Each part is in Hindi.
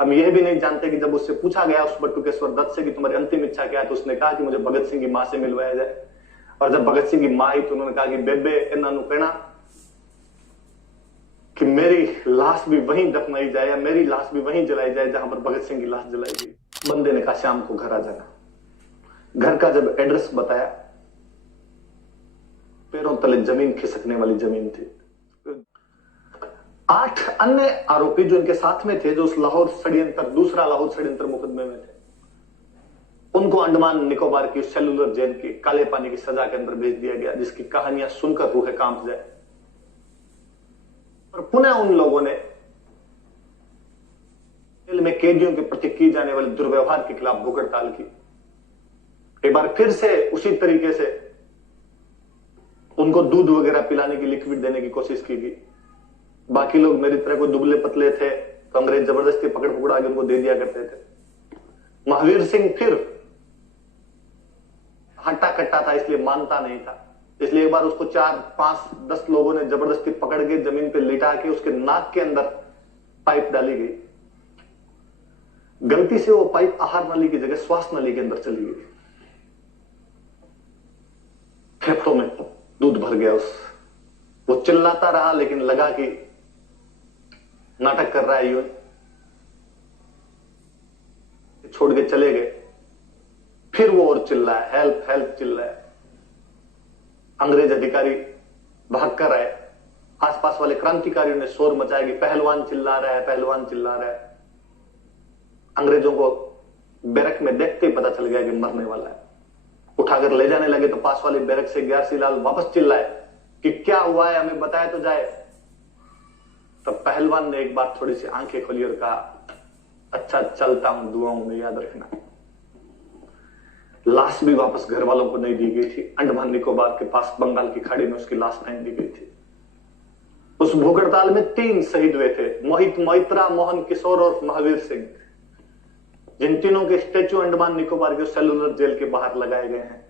हम यह भी नहीं जानते कि जब उससे पूछा गया उस बटुकेश्वर दत्त से कि तुम्हारी अंतिम इच्छा क्या है, तो उसने कहा कि मुझे भगत सिंह की मां से मिलवाया जाए। और जब भगत सिंह की मां आई तो उन्होंने कहा कि बेबे इन्हों कहना कि मेरी लाश भी वहीं दफनाई जाए या मेरी लाश भी वहीं जलाई जाए जहां पर भगत सिंह की लाश जलाई गई। बंदे ने कहा शाम को घर आ जाना। घर का जब एड्रेस बताया, पैरों तले जमीन खिसकने वाली जमीन थी। 8 अन्य आरोपी जो इनके साथ में थे, जो उस दूसरा लाहौर षड्यंत्र मुकदमे में थे, उनको अंडमान निकोबार की सेलुलर जेल की काले पानी की सजा के अंदर भेज दिया गया, जिसकी कहानियां सुनकर रूह कांप जाए। और पुनः उन लोगों ने जेल में कैदियों के प्रति की जाने वाले दुर्व्यवहार के खिलाफ भूख हड़ताल की। एक बार फिर से उसी तरीके से उनको दूध वगैरह पिलाने की, लिक्विड देने की कोशिश की गई। बाकी लोग मेरी तरह कोई दुबले पतले थे तो अंग्रेज जबरदस्ती पकड़ पकड़ा के उनको दे दिया करते थे। महावीर सिंह फिर हट्टा कट्टा था, इसलिए मानता नहीं था। इसलिए एक बार उसको 4, 5, 10 लोगों ने जबरदस्ती पकड़ के जमीन पे लिटा के उसके नाक के अंदर पाइप डाली गई। गलती से वो पाइप आहार नली की जगह श्वास नली के अंदर चली गई। फेफड़ों में दूध भर गया वो चिल्लाता रहा, लेकिन लगा कि नाटक कर रहा है, यूं छोड़ के चले गए। फिर वो और चिल्लाया, हेल्प हेल्प चिल्लाया। अंग्रेज अधिकारी भाग कर आए। आसपास वाले क्रांतिकारियों ने शोर मचाया कि पहलवान चिल्ला रहा है, पहलवान चिल्ला रहा है। अंग्रेजों को बैरक में देखते ही पता चल गया कि मरने वाला है। उठाकर ले जाने लगे तो पास वाले बैरक से ग्यारसी लाल वापस चिल्लाए कि क्या हुआ है, हमें बताया तो जाए। तब पहलवान ने एक बार थोड़ी सी आंखें खोली और कहा, अच्छा चलता हूं, दुआओं में याद रखना। लाश भी वापस घर वालों को नहीं दी गई थी। अंडमान निकोबार के पास बंगाल की खाड़ी में उसकी लाश नहीं दी गई थी। उस भूख हड़ताल में 3 शहीद हुए थे, मोहित मोइत्रा, मोहन किशोर और महावीर सिंह, जिन तीनों के स्टैच्यू अंडमान निकोबार के सेलुलर जेल के बाहर लगाए गए हैं।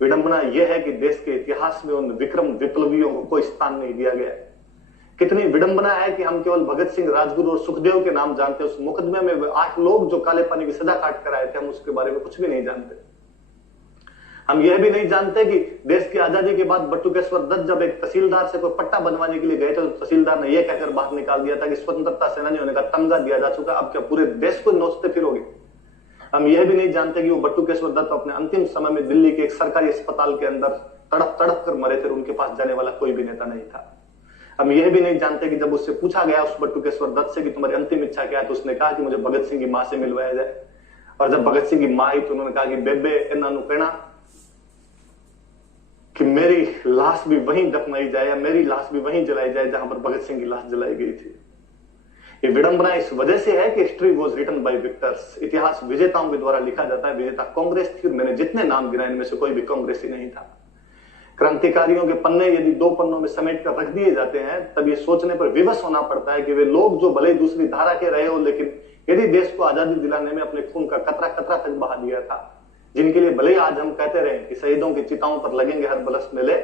विडंबना यह है कि देश के इतिहास में उन विक्रम विप्लवियों को कोई स्थान नहीं दिया गया। कितनी विडंबना है कि हम केवल भगत सिंह, राजगुरु और सुखदेव के नाम जानते हैं। उस मुकदमे में 8 लोग जो काले पानी की सजा काट कर आए थे, हम उसके बारे में कुछ भी नहीं जानते। हम यह भी नहीं जानते कि देश की आजादी के बाद बटुकेश्वर दत्त जब एक तहसीलदार से कोई पट्टा बनवाने के लिए गए थे, तो तहसीलदार ने यह कहकर बाहर निकाल दिया था कि स्वतंत्रता सेनानी होने का तमगा दिया जा चुका, अब क्या पूरे देश को नोचते फिरोगे। हम यह भी नहीं जानते कि वो बटुकेश्वर दत्त अपने अंतिम समय में दिल्ली के एक सरकारी अस्पताल के अंदर तड़प तड़प कर मरे थे। उनके पास जाने वाला कोई भी नेता नहीं था। हम यह भी नहीं जानते कि जब उससे पूछा गया उस बटुकेश्वर दत्त से कि तुम्हारी अंतिम इच्छा क्या है, तो उसने कहा कि मुझे भगत सिंह की मां से मिलवाया जाए। और जब भगत सिंह की मां आई तो उन्होंने कहा कि बेबे इन्हों कहना कि मेरी लाश भी वहीं दफनाई जाए या मेरी लाश भी वहीं जलाई जाए जहां पर भगत सिंह की लाश जलाई गई थी। ये विडंबना इस वजह से है कि history was written by victors. इतिहास विजेताओं के द्वारा लिखा जाता है। विजेता कांग्रेस थी। मैंने जितने नाम गिनाए इनमें से कोई भी कांग्रेसी नहीं था। क्रांतिकारियों के पन्ने यदि 2 पन्नों में समेट कर रख दिए जाते हैं, तब ये सोचने पर विवश होना पड़ता है कि वे लोग जो भले दूसरी धारा के रहे हो, लेकिन यदि देश को आजादी दिलाने में अपने खून का कतरा कतरा तक बहा दिया था, जिनके लिए भले आज हम कहते रहे कि शहीदों की चिताओं पर लगेंगे हर बरस मेले,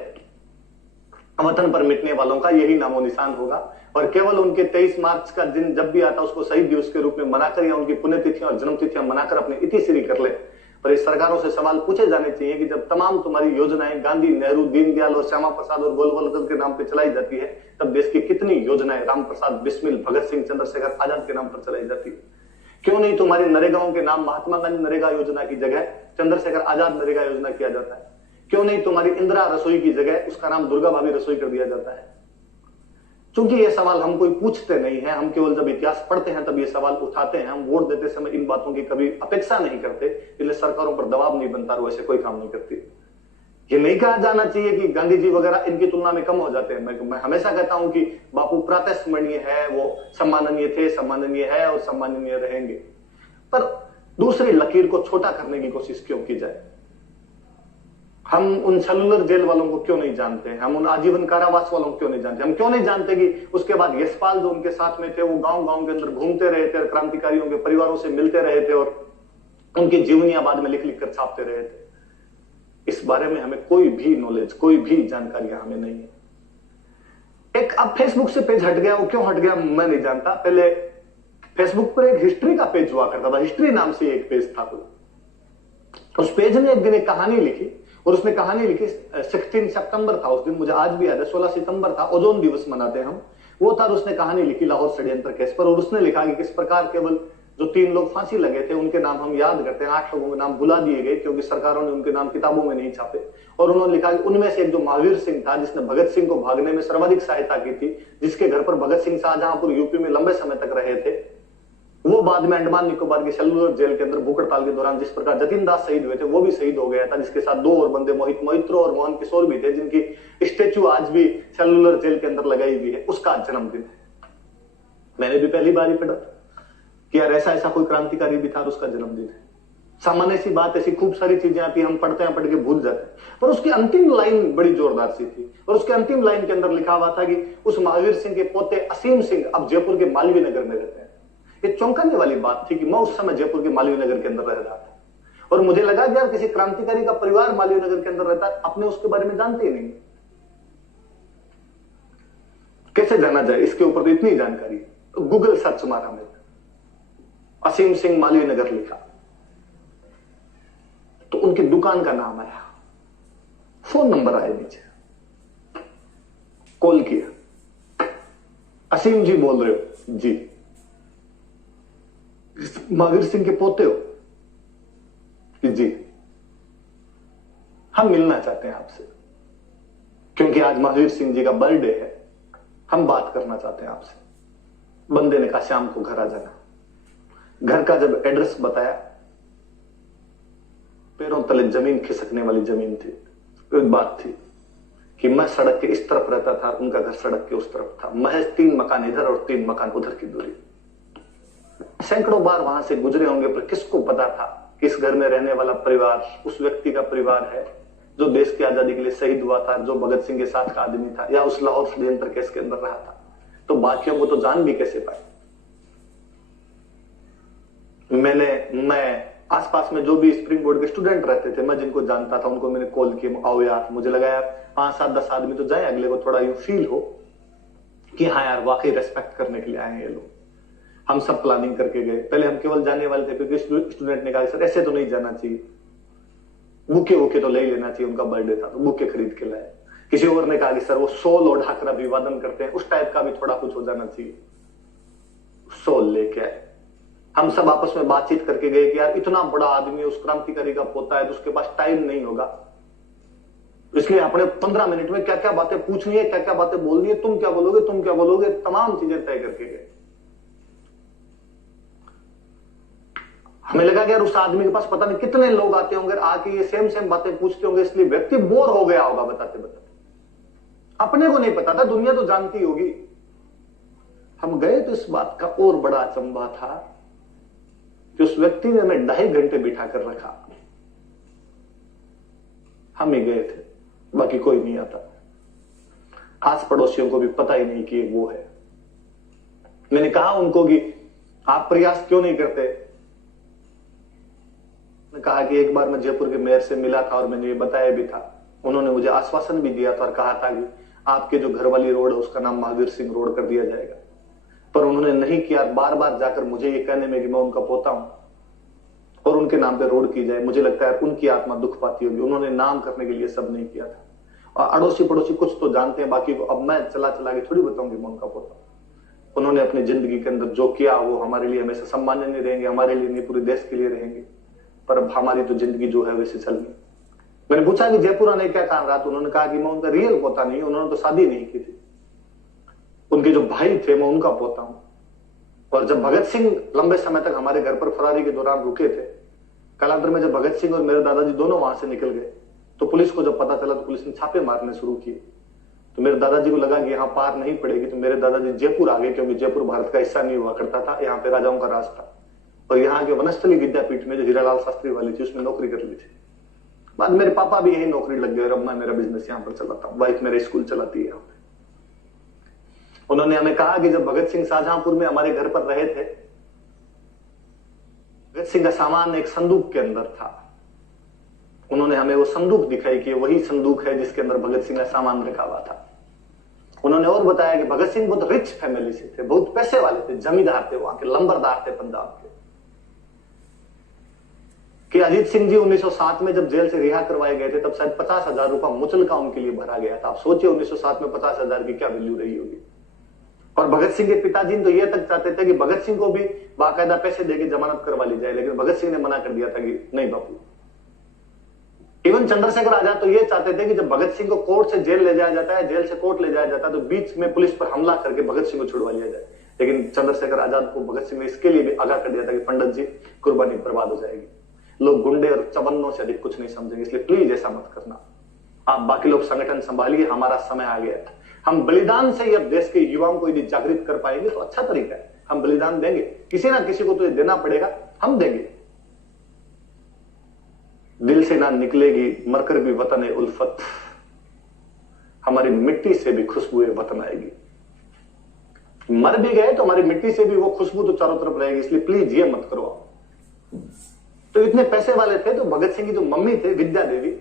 वतन पर मिटने वालों का यही नामो निशान होगा। और केवल उनके 23 मार्च का दिन जब भी आता उसको शहीद दिवस के रूप में मनाकर या उनकी पुण्यतिथियां और जन्मतिथियां मनाकर अपने इतिश्री कर ले। पर इस सरकारों से सवाल पूछे जाने चाहिए कि जब तमाम तुम्हारी योजनाएं गांधी, नेहरू, दीनदयाल और श्यामा प्रसाद और गोलवलकर के नाम पर चलाई जाती है, तब देश की कितनी योजनाएं राम प्रसाद बिस्मिल, भगत सिंह, चंद्रशेखर आजाद के नाम पर चलाई जाती है। क्यों नहीं तुम्हारी नरेगाओं के नाम महात्मा गांधी नरेगा योजना की जगह चंद्रशेखर आजाद नरेगा योजना किया जाता है। क्यों नहीं तुम्हारी इंदिरा रसोई की जगह उसका नाम दुर्गा भाभी रसोई कर दिया जाता है। क्योंकि ये सवाल हम कोई पूछते नहीं है, हम केवल जब इतिहास पढ़ते हैं तब ये सवाल उठाते हैं। हम वोट देते समय इन बातों की कभी अपेक्षा नहीं करते, इसलिए सरकारों पर दबाव नहीं बनता और वैसे कोई काम नहीं करती। ये नहीं कहा जाना चाहिए कि गांधी जी वगैरह इनकी तुलना में कम हो जाते हैं। मैं हमेशा कहता हूं कि बापू प्रातः स्मरणीय है, वो सम्माननीय थे, सम्माननीय है और सम्माननीय रहेंगे। पर दूसरी लकीर को छोटा करने की कोशिश क्यों की जाए। हम उन सेलुलर जेल वालों को क्यों नहीं जानते, हम उन आजीवन कारावास वालों को क्यों नहीं जानते। हम क्यों नहीं जानते कि उसके बाद यशपाल जो उनके साथ में थे वो गांव गांव के अंदर घूमते रहे थे और क्रांतिकारियों के परिवारों से मिलते रहे थे और उनकी जीवनियां बाद में लिख लिख कर छापते रहे थे। इस बारे में हमें कोई भी नॉलेज, कोई भी जानकारियां हमें नहीं है। एक अब फेसबुक से पेज हट गया, वो क्यों हट गया मैं नहीं जानता। पहले फेसबुक पर एक हिस्ट्री का पेज हुआ करता था, हिस्ट्री नाम से एक पेज था कोई। उस पेज ने एक दिन एक कहानी लिखी, और उसने कहानी लिखी 16 सितंबर था उस दिन, मुझे आज भी याद है, 16 सितंबर था, ओजोन दिवस मनाते हैं हम, वो था। उसने कहानी लिखी लाहौर षड्यंत्र केस पर, और उसने लिखा कि किस प्रकार केवल जो 3 लोग फांसी लगे थे उनके नाम हम याद करते हैं, 8 लोगों के नाम भुला दिए गए क्योंकि सरकारों ने उनके नाम किताबों में नहीं छापे। और उन्होंने लिखा कि उनमें से एक जो महावीर सिंह था, जिसने भगत सिंह को भागने में सर्वाधिक सहायता की थी, जिसके घर पर भगत सिंह शाहजहांपुर यूपी में लंबे समय तक रहे थे, वो बाद में अंडमान निकोबार की सेलुलर जेल के अंदर भूख हड़ताल के दौरान जिस प्रकार जतिन दास शहीद हुए थे, वो भी शहीद हो गया था, जिसके साथ 2 और बंदे मोहित मोहित्रो और मोहन किशोर भी थे, जिनकी स्टेच्यू आज भी सेलुलर जेल के अंदर लगाई हुई है, उसका जन्मदिन है। मैंने भी पहली बार ही पढ़ा कि यार ऐसा कोई क्रांतिकारी भी था, उसका जन्मदिन है। सामान्य सी बात, ऐसी खूब सारी चीजें आती हैं, हम पढ़ते हैं, पढ़ के भूल जाते हैं, पर उसकी अंतिम लाइन बड़ी जोरदार सी थी, और उसके अंतिम लाइन के अंदर लिखा हुआ था कि उस महावीर सिंह के पोते असीम सिंह अब जयपुर के मालवीय नगर में रहते हैं। ये चौंकाने वाली बात थी कि मैं उस समय जयपुर के मालवीय नगर के अंदर रह रहा था, और मुझे लगा कि यार किसी क्रांतिकारी का परिवार मालवीय नगर के अंदर रहता है, अपने उसके बारे में जानते ही नहीं, कैसे जाना जाए, इसके ऊपर तो इतनी जानकारी। तो गूगल सर्च मारा मैंने, असीम सिंह मालवीय नगर लिखा, तो उनकी दुकान का नाम आया, फोन नंबर आया नीचे, कॉल किया, असीम जी बोल रहे हो? जी। महावीर सिंह के पोते हो? जी। हम मिलना चाहते हैं आपसे, क्योंकि आज महावीर सिंह जी का बर्थडे है, हम बात करना चाहते हैं आपसे। बंदे ने कहा शाम को घर आ जाना। घर का जब एड्रेस बताया, पैरों तले जमीन खिसकने वाली जमीन थी। एक बात थी कि मैं सड़क के इस तरफ रहता था, उनका घर सड़क के उस तरफ था, महज 3 मकान इधर और 3 मकान उधर की दूरी। सैकड़ों बार वहां से गुजरे होंगे, पर किसको पता था कि इस घर में रहने वाला परिवार उस व्यक्ति का परिवार है जो देश की आजादी के लिए शहीद हुआ था, जो भगत सिंह के साथ का आदमी था, या उस लाहौर षड्यंत्र केस के अंदर रहा था। तो बाकियों को तो जान भी कैसे पाए। मैं आसपास में जो भी स्प्रिंग बोर्ड के स्टूडेंट रहते थे, मैं जिनको जानता था, उनको मैंने कॉल किया, आओ यार। मुझे लगा यार 5, 7, 10 आदमी तो जाए, अगले को थोड़ा यूं फील हो कि हाँ यार वाकई रेस्पेक्ट करने के लिए आए हैं ये लोग। हम सब प्लानिंग करके गए। पहले हम केवल जाने वाले थे, क्योंकि स्टूडेंट ने कहा सर ऐसे तो नहीं जाना चाहिए, बुके तो ले लेना चाहिए, उनका बर्थडे था तो बुके खरीद के लाए। किसी और ने कहा कि सर वो सोल और ढाकरा अभिवादन करते हैं, उस टाइप का भी थोड़ा कुछ हो जाना चाहिए, सोल लेके आए। हम सब आपस में बातचीत करके गए कि यार इतना बड़ा आदमी उस क्रांतिकारी का पोता है, तो उसके पास टाइम नहीं होगा, इसलिए अपने 15 मिनट में क्या क्या बातें पूछनी है, क्या क्या बातें बोलनी है, तुम क्या बोलोगे, तमाम चीजें तय करके गए। हमें लगा कि यार उस आदमी के पास पता नहीं कितने लोग आते होंगे, आके ये सेम बातें पूछते होंगे, इसलिए व्यक्ति बोर हो गया होगा बताते बताते। अपने को नहीं पता था, दुनिया तो जानती होगी। हम गए तो इस बात का और बड़ा अचंभा था कि उस व्यक्ति ने हमें 2.5 घंटे बिठा कर रखा। हम ही गए थे, बाकी कोई नहीं आता। आस पड़ोसियों को भी पता ही नहीं कि वो है। मैंने कहा उनको कि आप प्रयास क्यों नहीं करते। मैंने कहा कि एक बार मैं जयपुर के मेयर से मिला था और मैंने ये बताया भी था, उन्होंने मुझे आश्वासन भी दिया था और कहा था कि आपके जो घर वाली रोड है उसका नाम महावीर सिंह रोड कर दिया जाएगा, पर उन्होंने नहीं किया। बार बार जाकर मुझे ये कहने में कि मैं उनका पोता हूं और उनके नाम पे रोड की जाए, मुझे लगता है उनकी आत्मा दुख पाती होगी। उन्होंने नाम करने के लिए सब नहीं किया था। और अड़ोसी पड़ोसी कुछ तो जानते हैं, बाकी को अब मैं चला के थोड़ी बताऊंगी मैं उनका पोता। उन्होंने अपनी जिंदगी के अंदर जो किया वो हमारे लिए हमेशा सम्माननीय रहेंगे, हमारे लिए नहीं पूरे देश के लिए रहेंगे, पर अब हमारी तो जिंदगी जो है वैसे चल गई। मैंने पूछा कि जयपुर आने क्या कारण रहा, तो उन्होंने कहा कि मैं उनका रियल पोता नहीं, उन्होंने तो शादी नहीं की थी, उनके जो भाई थे मैं उनका पोता हूं। और जब भगत सिंह लंबे समय तक हमारे घर पर फरारी के दौरान रुके थे, कालांतर में जब भगत सिंह और मेरे दादाजी दोनों वहां से निकल गए, तो पुलिस को जब पता चला तो पुलिस ने छापे मारने शुरू किए। तो मेरे दादाजी को लगा कि यहाँ पार नहीं पड़ेगी, तो मेरे दादाजी जयपुर आ गए, क्योंकि जयपुर भारत का हिस्सा नहीं हुआ करता था, यहाँ पे राजाओं का राज था। और यहाँ के वनस्थली विद्यापीठ में जो हीरालाल शास्त्री वाली थी उसमें नौकरी कर ली थी। बाद मेरे पापा भी यही नौकरी लग गए और अब मैं मेरा बिजनेस यहाँ पर चलाता हूँ, वाइफ मेरा स्कूल चलाती है यहाँ पे। उन्होंने हमें कहा कि जब भगत सिंह शाहजहांपुर में हमारे घर पर रहे थे, भगत सिंह का सामान एक संदूक के अंदर था। उन्होंने हमें वो संदूक दिखाई कि वही संदूक है जिसके अंदर भगत सिंह का सामान रखा हुआ था। उन्होंने और बताया कि भगत सिंह बहुत रिच फैमिली से थे, बहुत पैसे वाले थे, जमींदार थे, वहां के लंबरदार थे पंजाब के। कि अजीत सिंह जी 1907 में जब जेल से रिहा करवाए गए थे तब शायद 50,000 रुपया मुचलका उनके लिए भरा गया था। आप सोचिए 1907 में 50,000 की क्या वैल्यू रही होगी। और भगत सिंह के पिताजी तो यह तक चाहते थे कि भगत सिंह को भी बाकायदा पैसे देके जमानत करवा ली जाए, लेकिन भगत सिंह ने मना कर दिया था कि नहीं बापू। इवन चंद्रशेखर आजाद तो यह चाहते थे कि जब भगत सिंह को कोर्ट से जेल ले जाया जाता है, जेल से कोर्ट ले जाया जाता है, तो बीच में पुलिस पर हमला करके भगत सिंह को छुड़वा लिया जाए। लेकिन चंद्रशेखर आजाद को भगत सिंह ने इसके लिए भी आगाह कर दिया था कि पंडित जी कुर्बानी बर्बाद हो जाएगी, लोग गुंडे और चवन्नों से अधिक कुछ नहीं समझेंगे, इसलिए प्लीज ऐसा मत करना, आप बाकी लोग संगठन संभालिए, हमारा समय आ गया है। हम बलिदान से ही अब देश के युवाओं को यदि जागृत कर पाएंगे तो अच्छा तरीका है। हम बलिदान देंगे, किसी ना किसी को तो ये देना पड़ेगा, हम देंगे। दिल से ना निकलेगी मरकर भी वतन उल्फत, हमारी मिट्टी से भी खुशबू वतन आएगी। मर भी गए तो हमारी मिट्टी से भी वो खुशबू तो चारों तरफ रहेगी, इसलिए प्लीज ये मत करो। तो इतने पैसे वाले थे तो भगत सिंह की जो मम्मी थे विद्या देवी,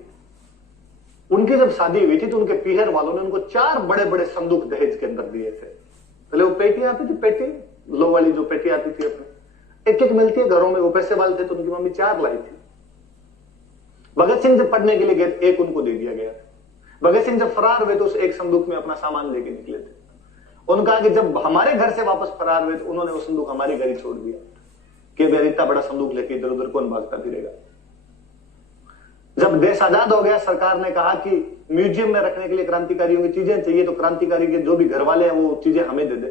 उनकी जब शादी हुई थी तो उनके पीहर वालों ने उनको 4 बड़े बड़े संदूक दहेज के अंदर दिए थे। पहले वो पेटी आती थी, पेटी लो वाली जो पेटी आती थी अपने, एक एक मिलती है घरों में, वो पैसे वाले थे तो उनकी मम्मी 4 लाई थी। भगत सिंह जब पढ़ने के लिए गए एक उनको दे दिया गया। भगत सिंह जब फरार हुए तो उस एक संदूक में अपना सामान लेके निकले थे। उनका कि जब हमारे घर से वापस फरार हुए तो उन्होंने वो संदूक हमारे घर ही छोड़ दिया कि यार इतना बड़ा संदूक लेके इधर उधर कौन भागता फिरेगा। जब देश आजाद हो गया, सरकार ने कहा कि म्यूजियम में रखने के लिए क्रांतिकारियों की चीजें चाहिए, तो क्रांतिकारी के जो भी घर वाले हैं वो चीजें हमें दे दे।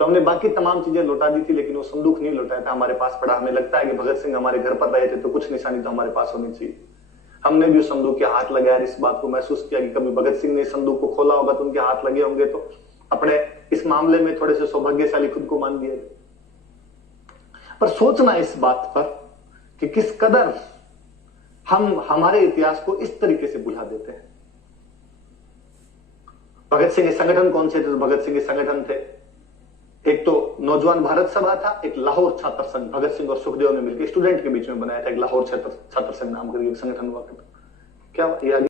तो हमने बाकी तमाम चीजें लौटा दी थी, लेकिन वो संदूक नहीं लौटाया था, हमारे पास पड़ा। हमें लगता है कि भगत सिंह हमारे घर पर रहे थे तो कुछ निशानी तो हमारे पास होनी चाहिए। हमने भी उस संदूक के हाथ लगाया, इस बात को महसूस किया कि कभी भगत सिंह ने इस संदूक को खोला होगा तो उनके हाथ लगे होंगे, तो अपने इस मामले में थोड़े से सौभाग्यशाली खुद को मान दिया। पर सोचना इस बात पर कि किस कदर हम हमारे इतिहास को इस तरीके से भुला देते हैं। भगत सिंह के संगठन कौन से थे? तो भगत सिंह के संगठन थे, एक तो नौजवान भारत सभा था, एक लाहौर छात्र संघ, भगत सिंह और सुखदेव ने मिलकर स्टूडेंट के बीच में बनाया था एक लाहौर छात्र संघ नाम करके संगठन हुआ करता। क्या ये